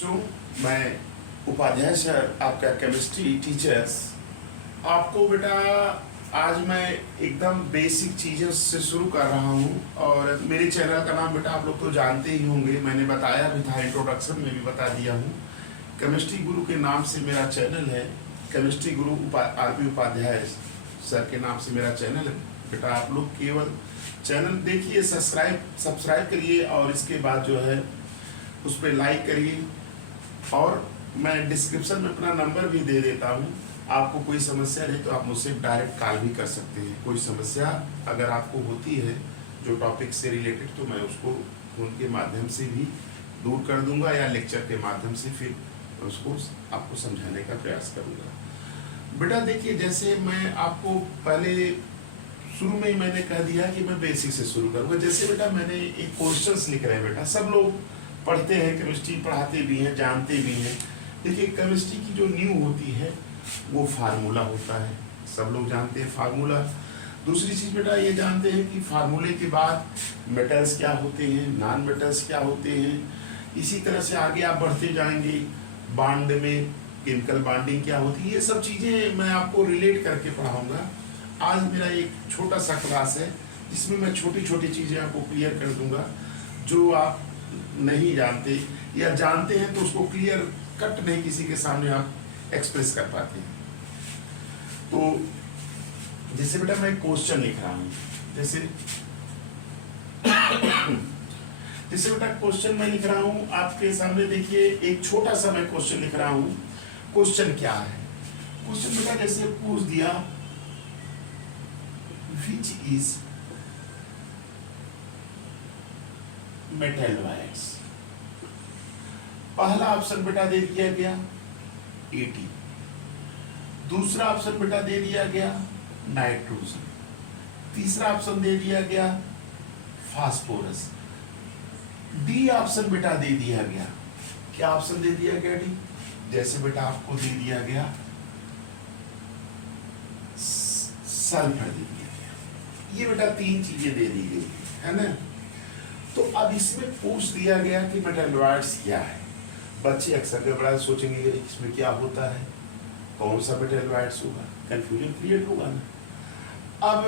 बच्चों, मैं उपाध्याय सर आपका केमिस्ट्री टीचर्स। आपको बेटा आज मैं एकदम बेसिक चीज़ों से शुरू कर रहा हूँ और मेरे चैनल का नाम बेटा आप लोग तो जानते ही होंगे, मैंने बताया भी था, इंट्रोडक्शन में भी बता दिया हूँ। केमिस्ट्री गुरु के नाम से मेरा चैनल है। केमिस्ट्री गुरु आरपी उपाध्याय सर के नाम से मेरा चैनल है। बेटा आप लोग केवल चैनल देखिए, सब्सक्राइब करिए और इसके बाद जो है उस पर लाइक करिए। और मैं डिस्क्रिप्शन में अपना नंबर भी दे देता हूँ। आपको कोई समस्या रहे तो आप मुझसे डायरेक्ट कॉल भी कर सकते हैं। कोई समस्या अगर आपको होती है जो टॉपिक से रिलेटेड, तो मैं उसको फोन के माध्यम से भी दूर कर दूंगा या लेक्चर के माध्यम से फिर उसको आपको समझाने का प्रयास करूँगा। बेटा देखिए, जैसे मैं आपको पहले शुरू में ही मैंने कह दिया कि मैं बेसिक से शुरू करूँगा। जैसे बेटा मैंने एक क्वेश्चंस लिख रहे हैं, बेटा सब लोग पढ़ते हैं, केमिस्ट्री पढ़ाते भी हैं, जानते भी हैं। देखिए केमिस्ट्री की जो न्यू होती है वो फार्मूला होता है, सब लोग जानते हैं फार्मूला। दूसरी चीज़ बेटा ये जानते हैं कि फार्मूले के बाद मेटल्स क्या होते हैं, नॉन मेटल्स क्या होते हैं। इसी तरह से आगे आप बढ़ते जाएंगे, बॉन्ड में केमिकल बॉन्डिंग क्या होती है, ये सब चीज़ें मैं आपको रिलेट करके पढ़ाऊँगा। आज मेरा एक छोटा सा क्लास है जिसमें मैं छोटी छोटी चीज़ें आपको क्लियर कर दूंगा। जो आप नहीं जानते या जानते हैं तो उसको क्लियर कट नहीं किसी के सामने आप एक्सप्रेस कर पाते हैं। तो जैसे बेटा मैं क्वेश्चन लिख रहा हूँ, जैसे बेटा क्वेश्चन मैं लिख रहा हूँ आपके सामने। देखिए एक छोटा सा मैं क्वेश्चन लिख रहा हूँ। क्वेश्चन क्या है? क्वेश्चन बेटा जैसे पूछ दिया, which is मेटलवाइड्स। पहला ऑप्शन बेटा दे दिया गया 80, दूसरा ऑप्शन बेटा दे दिया गया नाइट्रोजन, तीसरा ऑप्शन दे दिया गया फास्फोरस, डी ऑप्शन बेटा दे दिया गया। क्या ऑप्शन दे दिया गया? डी। जैसे बेटा आपको दे दिया गया सल्फर दे दिया गया। ये बेटा तीन चीजें दे दी गई है ना। तो अब इसमें पूछ दिया गया कि मेटलवाइड्स क्या है। बच्चे अक्सर के बड़ा सोचेंगे कि इसमें क्या होता है, कौन सा मेटलवाइड्स होगा, कंफ्यूजन क्रिएट होगा ना। अब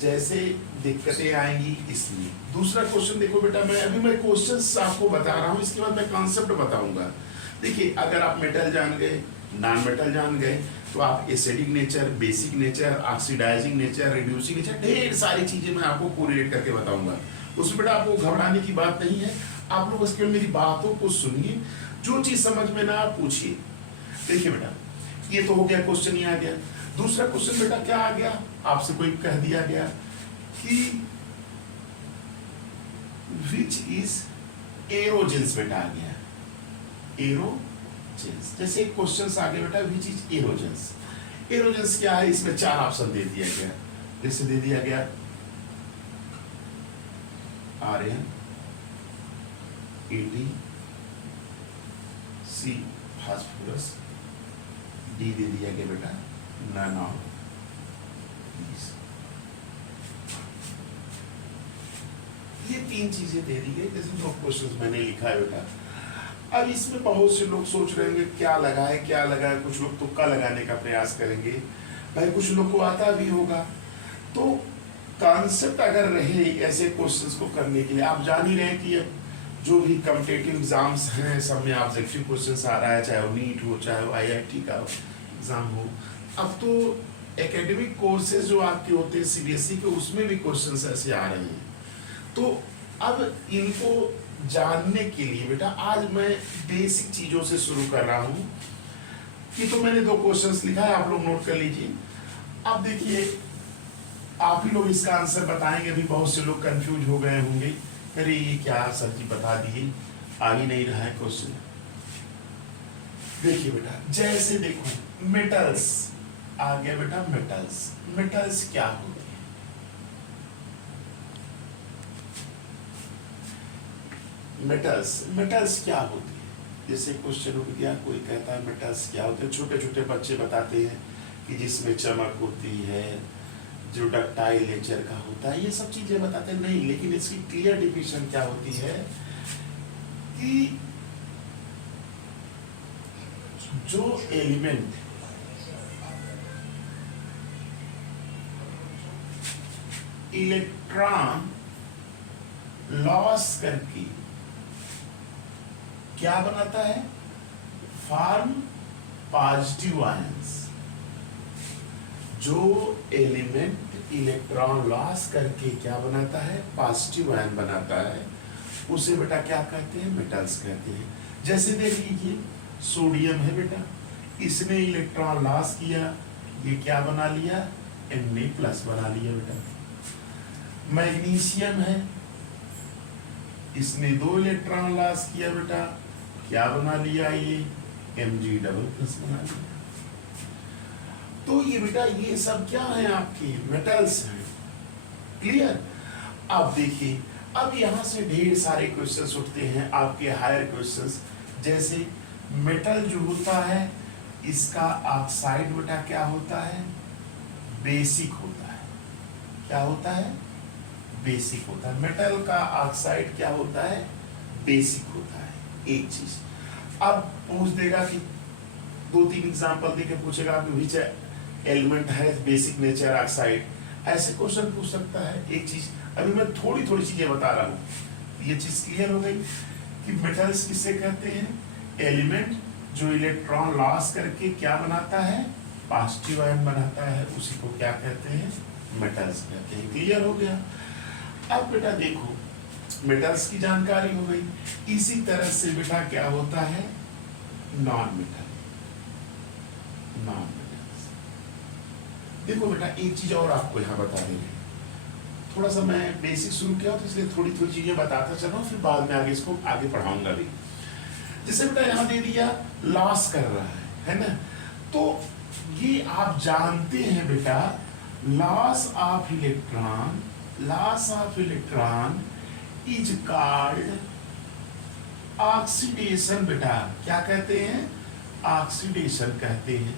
जैसे दिक्कतें आएंगी इसलिए दूसरा क्वेश्चन देखो बेटा, मैं क्वेश्चंस आपको बता रहा हूँ, इसके बाद मैं कॉन्सेप्ट बताऊंगा। देखिए अगर आप मेटल जान गए, नॉन मेटल जान गए, तो आप acidic nature, basic nature, oxidising nature, reducing nature, ढेर सारी चीजें मैं आपको कोरिलेट करके बताऊंगा। उसमें बेटा आपको घबराने की बात नहीं है। आप लोग उसके मेरी बातों को सुनिए, जो चीज समझ में ना आप पूछिए। देखिए बेटा ये तो हो गया, क्वेश्चन ही आ गया। दूसरा क्वेश्चन बेटा क्या आ गया, आपसे कोई कह दिया गया कि विच इज एरोजेंस बेटा आ गया, एरोजेंस। जैसे एक क्वेश्चन आ गया बेटा, विच इज एरोजेंस। एरोजेंस क्या है, इसमें चार ऑप्शन दे दिया गया। जैसे दे दिया गया आर्यन, एडी, सी फास्फोरस, डी दे दिया गया बेटा नन ऑफ दीस। ये तीन चीजें दे दी गई। जैसे दो क्वेश्चंस मैंने लिखा है बेटा। अब इसमें बहुत से लोग सोच रहे होंगे क्या लगा है, क्या लगा है। कुछ लोग तुक्का लगाने का प्रयास करेंगे, भाई कुछ लोग को आता भी होगा। तो कॉन्सेप्ट अगर रहे ऐसे क्वेश्चंस को करने के लिए, आप जान ही रहे हैं कि जो भी कॉम्पिटिटिव एग्जाम्स हैं सब में ऑब्जेक्टिव क्वेश्चंस आ रहा है, चाहे वो नीट हो, चाहे वो IIT का एग्जाम हो। अब तो एकेडमिक कोर्सेज जो आपके होते हैं CBSE के, उसमें भी क्वेश्चंस ऐसे आ रहे हैं। तो अब इनको जानने के लिए बेटा आज मैं बेसिक चीजों से शुरू कर रहा हूँ। कि तो मैंने दो क्वेश्चंस लिखा है, आप लोग नोट कर लीजिए। अब देखिए आप ही लोग इसका आंसर बताएंगे। अभी बहुत से लोग कंफ्यूज हो गए होंगे, अरे ये क्या सर जी बता दिए, आ ही नहीं रहा है क्वेश्चन। देखिए बेटा जैसे देखो मेटल्स आ गया बेटा, मेटल्स। मेटल्स क्या होती है? मेटल्स क्या होती है? जैसे क्वेश्चन हो गया, कोई कहता है मेटल्स क्या होते हैं। छोटे छोटे बच्चे बताते हैं कि जिसमें चमक होती है, जो डक्टाइल नेचर का होता है, ये सब चीजें बताते नहीं। लेकिन इसकी क्लियर डिफिनेशन क्या होती है कि जो एलिमेंट इलेक्ट्रॉन लॉस करके क्या बनाता है, फॉर्म पॉजिटिव आयंस। जो एलिमेंट इलेक्ट्रॉन लॉस करके क्या बनाता है, पॉजिटिव आयन बनाता है, उसे बेटा क्या कहते हैं, मेटल्स कहते हैं। जैसे देख लीजिए सोडियम है बेटा, इसने इलेक्ट्रॉन लॉस किया, ये क्या बना लिया, Na प्लस बना लिया बेटा। मैग्नीशियम है, इसने 2 इलेक्ट्रॉन लॉस किया बेटा, क्या बना लिया, ये Mg डबल प्लस बना लिया। तो ये बेटा ये सब क्या है, आपके मेटल्स हैं। क्लियर। अब देखिए, अब यहां से ढेर सारे क्वेश्चंस उठते हैं आपके हायर क्वेश्चंस। जैसे मेटल जो होता है इसका ऑक्साइड बेटा क्या होता है, बेसिक होता है। क्या होता है, बेसिक होता है। मेटल का ऑक्साइड क्या होता है, बेसिक होता है। एक चीज अब पूछ देगा कि 2-3 एग्जांपल देके पूछेगा कि विच एलिमेंट है बेसिक नेचर ऑक्साइड, ऐसे क्वेश्चन पूछ सकता है। एक चीज अभी मैं थोड़ी थोड़ी चीजें बता रहा हूँ, ये चीज क्लियर हो गई कि मेटल्स किसे कहते हैं, एलिमेंट जो इलेक्ट्रॉन लॉस करके क्या बनाता है, पॉजिटिव आयन बनाता है, उसी को क्या कहते हैं, मेटल्स कहते हैं। क्लियर हो गया। अब बेटा देखो मेटल्स की जानकारी हो गई, इसी तरह से बेटा क्या होता है, नॉन मेटल। नॉन मेटल्स देखो बेटा एक चीज और आपको यहाँ बता देंगे, थोड़ा सा मैं बेसिक शुरू किया तो इसलिए थोड़ी थोड़ी चीजें बताता चला, फिर बाद में आगे इसको आगे पढ़ाऊंगा भी। जैसे बेटा यहाँ दे दिया लॉस कर रहा है ना, तो ये आप जानते हैं बेटा, loss of electron, loss of electron is called oxidation. बेटा क्या कहते हैं, ऑक्सीडेशन कहते हैं।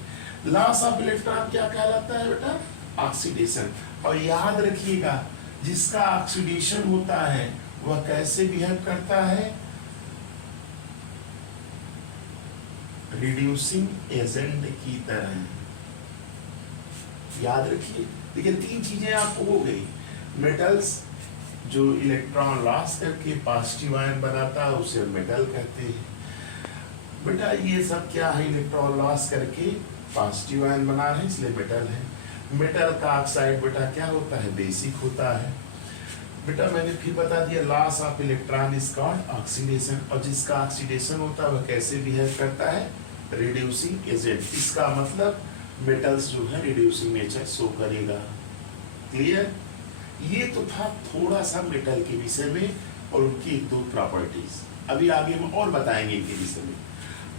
लॉस ऑफ इलेक्ट्रॉन क्या कहलाता है बेटा, ऑक्सीडेशन। और याद रखिएगा जिसका ऑक्सीडेशन होता है वह कैसे बिहेव करता है, रिड्यूसिंग एजेंट की तरह। याद रखिए, लेकिन 3 चीजें आपको हो गई, मेटल्स जो इलेक्ट्रॉन लॉस करके पॉजिटिव आयन बनाता है उसे मेटल कहते हैं। बेटा ये सब क्या है, इलेक्ट्रॉन लॉस करके पॉजिटिव आयन बना रहे हैं इसलिए मेटल है। मेटल का ऑक्साइड बेटा क्या होता है, बेसिक होता है। बेटा मैंने फिर बता दिया loss of electron is called oxidation, और जिसका ऑक्सीडेशन होता है वह कैसे बिहेव करता है, रिड्यूसिंग एजेंट। इसका मतलब मेटल्स जो है रिड्यूसिंग नेचर शो करेगा। क्लियर। ये तो था थोड़ा सा मेटल के विषय में और उनकी 1-2 प्रॉपर्टीज, अभी आगे हम और बताएंगे इनके विषय में।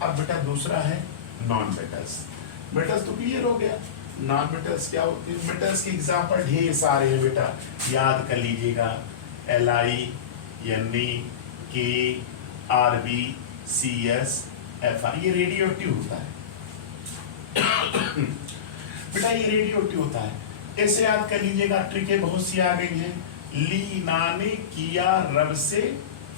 अब बेटा दूसरा है नॉन मेटल्स। मेटल्स तो क्लियर हो गया, नॉन मेटल्स क्या होते हैं। मेटल्स के एग्जाम्पल ढेर सारे हैं बेटा, याद कर लीजिएगा, Li, Ne, K, Rb, Cs, Fi, ये रेडियो एक्टिव होता है। बेटा ये रेडियो एक्टिव होता है, ऐसे याद कर लीजिएगा, ट्रिकें बहुत सी आ गई हैं। लीना ने किया रब से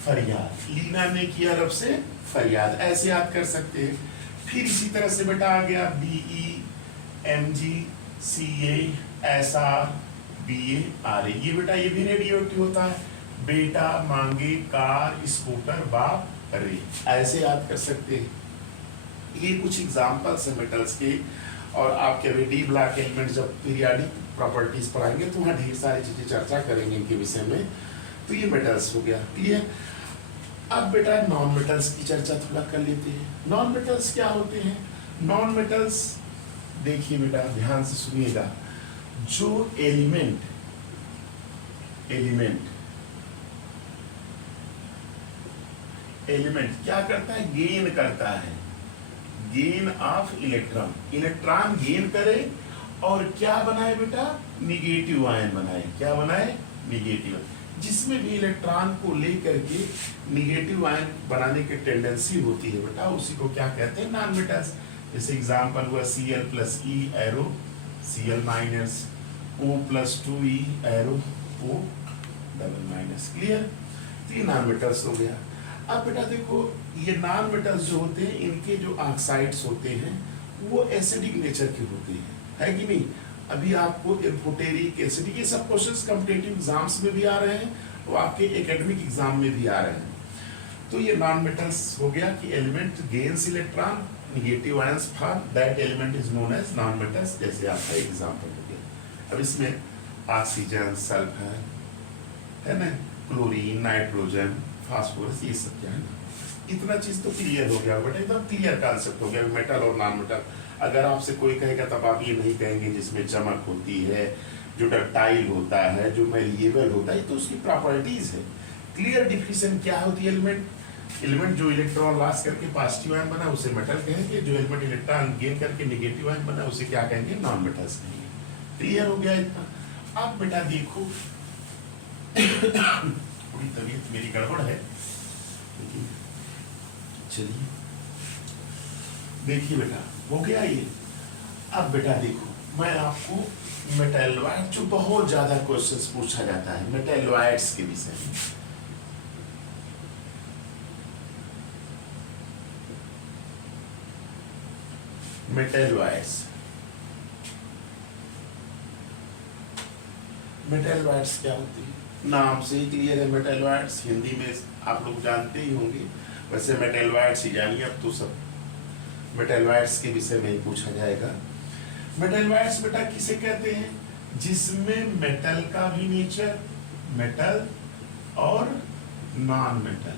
फरियाद, लीना ने किया रब से फरियाद, ऐसे याद कर सकते हैं। फिर इसी तरह से बेटा आ गया Be, Mg, Ca, Sr, Ba, Ra, ये बेटा ये भी रेडियो एक्टिव होता है। बेटा मांगे कार स्कूटर बाप रे, ऐसे याद कर सकते हैं। ये कुछ एग्जाम्पल्स हैं मेटल्स के, और आपके अभी डी ब्लॉक एलिमेंट जब पीरियोडिक प्रॉपर्टीज पढ़ाएंगे तो वहाँ ढेर सारी चीजें चर्चा करेंगे इनके विषय में। तो ये मेटल्स हो गया। क्लियर। अब बेटा नॉन मेटल्स की चर्चा थोड़ा कर लेते हैं। नॉन मेटल्स क्या होते हैं, नॉन मेटल्स देखिए बेटा ध्यान से सुनिएगा, जो एलिमेंट क्या करता है, गेन करता है, gain of electron, electron gain करे और क्या बनाए बेटा, निगेटिव आयन बनाए। क्या बनाए, निगेटिव, जिसमें भी इलेक्ट्रॉन को लेकर के निगेटिव आयन बनाने की टेंडेंसी होती है बेटा, उसी को क्या कहते हैं, नॉन मेटल्स। जैसे एग्जांपल हुआ Cl+E arrow Cl-, O+2E arrow O double minus. Clear. 3 non metals हो गया। अब बेटा देखो, ये नॉन मेटल्स जो होते हैं, इनके जो ऑक्साइड्स होते हैं वो एसिडिक नेचर के होते हैं, है कि नहीं? अभी आपको एम्फोटेरिक एसिडिक, ये सब क्वेश्चंस कॉम्पिटिटिव एग्जाम्स में भी आ रहे हैं और आपके एकेडमिक एग्जाम में भी आ रहे हैं। तो ये नॉन मेटल्स हो गया कि element gains electron negative ions form, that element is known as non metals, जैसे आपका एग्जांपल हो गया। अब इसमें ऑक्सीजन, सल्फर, है ना, क्लोरीन, नाइट्रोजन, फास्फोरस, ये सब क्या है ना, इतना चीज तो क्लियर हो गया बेटा, एकदम क्लियर कॉन्सेप्ट हो गया मेटल और नॉन मेटल। अगर आपसे कोई कहेगा तब आप ये नहीं कहेंगे जिसमें चमक होती है, जो डक्टाइल होता है, जो मेलिएबल होता है, तो उसकी प्रॉपर्टीज है। क्लियर डिफिनेशन क्या होती है एलिमेंट जो इलेक्ट्रॉन लॉस करके पॉजिटिव आयन बना उसे मेटल कहेंगे, जो एलिमेंट इलेक्ट्रॉन गेन करके नेगेटिव आयन बना उसे क्या कहेंगे, नॉन मेटल्स कहेंगे। क्लियर हो गया इतना। अब बेटा देखो थोड़ी तबीयत मेरी गड़बड़ है, चलिए देखिए बेटा, हो गया ये। अब बेटा देखो, मैं आपको मेटैलोइड, जो बहुत ज्यादा क्वेश्चंस पूछा जाता है मेटैलोइड्स के विषय में, मेटैलोइड्स क्या होती है? नाम से ही क्लियर है, मेटैलोइड्स हिंदी में आप लोग जानते ही होंगे, वैसे मेटैलोइड्स ही जानिए। अब तो सब मेटैलोइड्स के विषय में ही पूछा जाएगा। मेटैलोइड्स बेटा किसे कहते हैं? जिसमें मेटल का भी नेचर, मेटल और नॉन मेटल,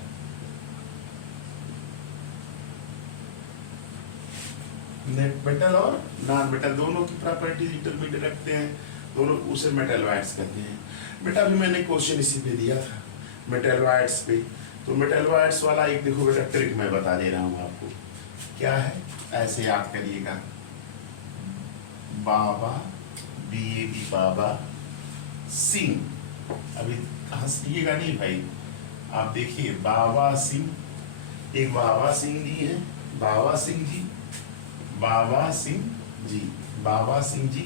मेटल और नॉन मेटल दोनों की प्रॉपर्टी इंटरमीडिएट रखते हैं, दोनों, उसे मेटैलोइड्स कहते हैं। बेटा अभी मैंने क्वेश्चन इसी पे दिया था मेटैलोइड्स पे, तो मेटैलोइड्स वाला एक देखो बेटा ट्रिक मैं बता दे रहा हूँ आपको। क्या है, ऐसे याद करिएगा, बाबा, BAB बाबा सिंह। अभी हंसिएगा नहीं भाई, आप देखिए बाबा सिंह, एक बाबा सिंह जी है, बाबा सिंह जी, बाबा सिंह जी, बाबा सिंह जी,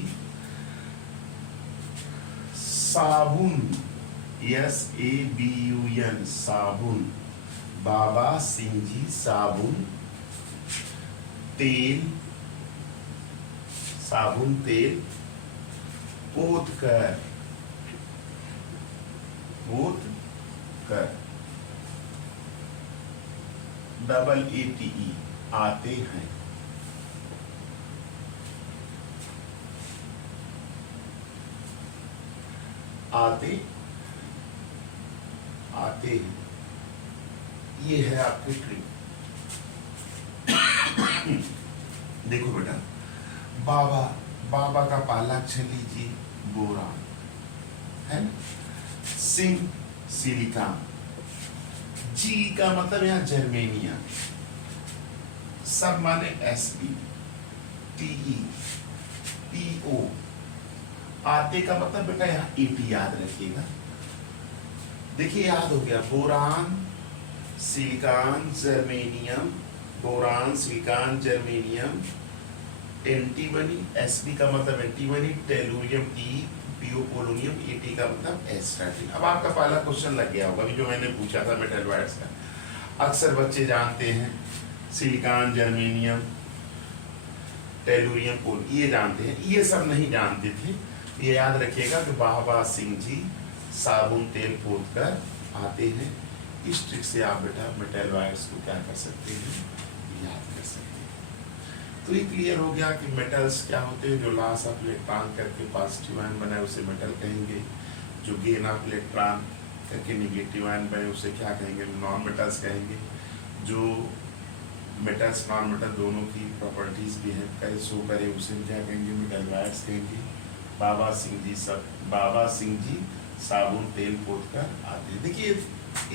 साबुन, SABUN, साबुन, बाबा सिंह जी साबुन, तेल, साबुन तेल, पोत कर, ATE, आते हैं। आते हैं, ये है आपकी ट्रिक। देखो बेटा, बाबा का पहला अक्षर लीजिए, बोरान, है ना, सिंह सिलिकॉन, जी का मतलब यहाँ जर्मेनियम, सब माने SB, TE, PO, आते का मतलब बेटा यहाँ ET याद रखिएगा। देखिए याद हो गया, boron, silicon, germanium, boron, silicon, germanium, antimony, SB का मतलब antimony, tellurium T, PO polonium, AT का मतलब एस्ट्राटिन। अब आपका पहला क्वेश्चन लग गया होगा, अभी जो मैंने पूछा था मेटैलोइड्स का। अक्सर बच्चे जानते हैं सिलिकॉन, जर्मेनियम, टेलुरियम, पोल, ये जानते हैं, ये सब नहीं जानते थे। ये याद रखिएगा कि बाबा सिंह जी साबुन तेल पोत कर आते हैं। इस ट्रिक से आप बेटा मेटैलोइड्स को क्या कर सकते हैं, याद कर सकते हैं। तो ये क्लियर हो गया कि मेटल्स क्या होते हैं, जो लॉस ऑफ इलेक्ट्रॉन करके पॉजिटिव आयन बनाए उसे मेटल कहेंगे, जो गेन ऑफ इलेक्ट्रॉन करके नेगेटिव आयन बने उसे क्या कहेंगे, नॉन मेटल्स कहेंगे। जो मेटल्स नॉन मेटल दोनों की प्रॉपर्टीज भी है, करे सो करे, उसे क्या कहेंगे, मेटैलोइड्स कहेंगे। बाबा सिंह जी साबुन तेल पोत कर आते हैं। देखिए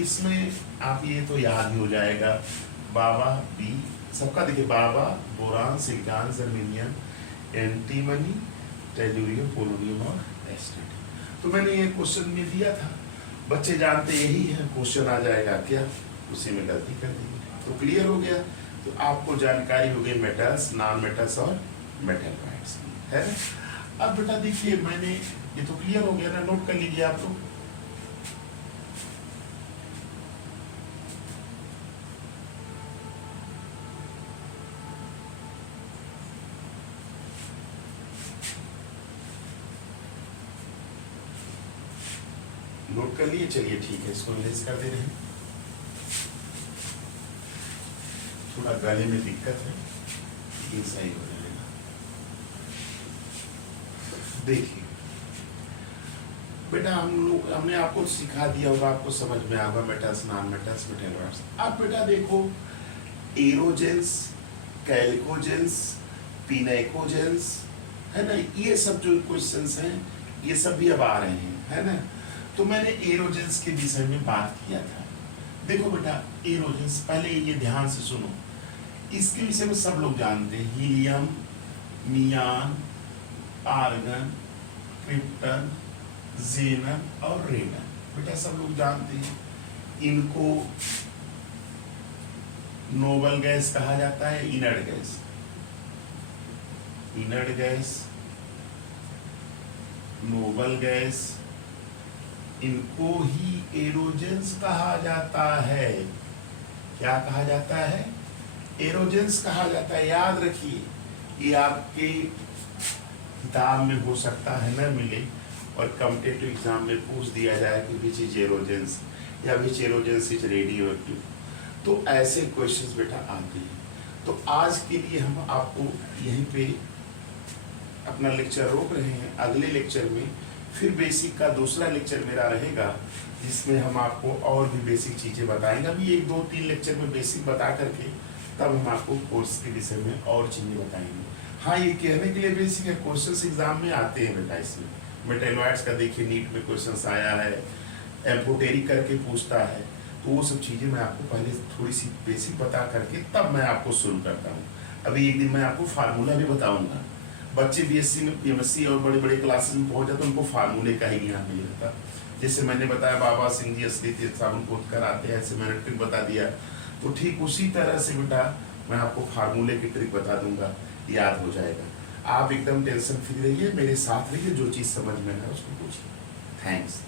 इसमें आप ये तो याद ही हो जाएगा, बाबा बी सबका, देखिए बाबा, boron, silicon, germanium, antimony, tellurium, polonium और एस्ट्रेटिन। तो मैंने ये क्वेश्चन में दिया था, बच्चे जानते यही है, क्वेश्चन आ जाएगा क्या, उसी में गलती कर देंगे। तो क्लियर हो गया, तो आपको जानकारी हो गई मेटल्स, नॉन मेटल्स और मेटैलोइड्स की, है ना। अब बेटा देखिए, मैंने ये तो क्लियर हो गया ना, नोट कर लीजिए आप लोग। नोट कर लिए, चलिए ठीक है, इसको इरेज कर दे रहे हैं। थोड़ा गले में दिक्कत है, लेकिन सही हो जाएगा। देखिए बेटा, हमने आपको सिखा दिया होगा, आपको समझ में आएगा मेटल्स, नॉन मेटल्स, मेटेलॉइड्स। अब बेटा देखो, एरोजेंस, कैल्कोजेंस, पिनाइकोजेंस, है ना, ये सब जो क्वेश्चंस हैं ये सब भी अब आ रहे हैं, है ना। तो मैंने एरोजेंस के विषय में बात किया था। देखो बेटा, एरोजेंस, पहले ये ध्यान से सुनो, इसके विषय में सब लोग जानते हैं, हीलियम, नियान, आर्गन, क्रिप्टन, ज़ेनन और रेडन, बेटा सब लोग जानते हैं। इनको नोबल गैस कहा जाता है, inert gas, inert gas, noble gas, इनको ही एरोजेंस कहा जाता है। क्या कहा जाता है? एरोजेंस कहा जाता है। याद रखिए, ये आपके किताब में हो सकता है न मिले, और कॉम्पिटिटिव एग्जाम में पूछ दिया जाए कि विच इज एरोजेंस या विच एरोजेंस इज रेडियो एक्टिव, तो ऐसे क्वेश्चंस बेटा आते हैं। तो आज के लिए हम आपको यहीं पे अपना लेक्चर रोक रहे हैं। अगले लेक्चर में फिर बेसिक का दूसरा लेक्चर मेरा रहेगा, जिसमें हम आपको और भी बेसिक चीज़ें बताएंगे। अभी 1, 2, 3 लेक्चर में बेसिक बता करके तब हम आपको कोर्स के विषय में और चीज़ें बताएंगे। हाँ, ये कहने के लिए बेसिक है, क्वेश्चंस एग्जाम में आते हैं बेटा। इसमें मेटेलॉइड्स का देखिए नीट में क्वेश्चंस आया है, एम्पोटेरिक करके पूछता है, तो वो सब चीज़ें मैं आपको पहले थोड़ी सी बेसिक बता करके तब मैं आपको शुरू करता हूँ। अभी एक दिन मैं आपको फार्मूला भी बताऊँगा। बच्चे बीएससी में, पीएमएससी और बड़े बड़े क्लासेस में पहुँच जाते हैं, उनको फार्मूले का ही ज्ञान नहीं रहता। जैसे मैंने बताया बाबा सिंह जी असली तीर्थ साबुन खोद कर आते हैं, ऐसे मैंने ट्रिक बता दिया, तो ठीक उसी तरह से बेटा मैं आपको फार्मूले की ट्रिक बता दूंगा, याद हो जाएगा। आप एकदम टेंशन फ्री रहिए, मेरे साथ रहिए, जो चीज़ समझ में है उसको पूछिए। थैंक्स।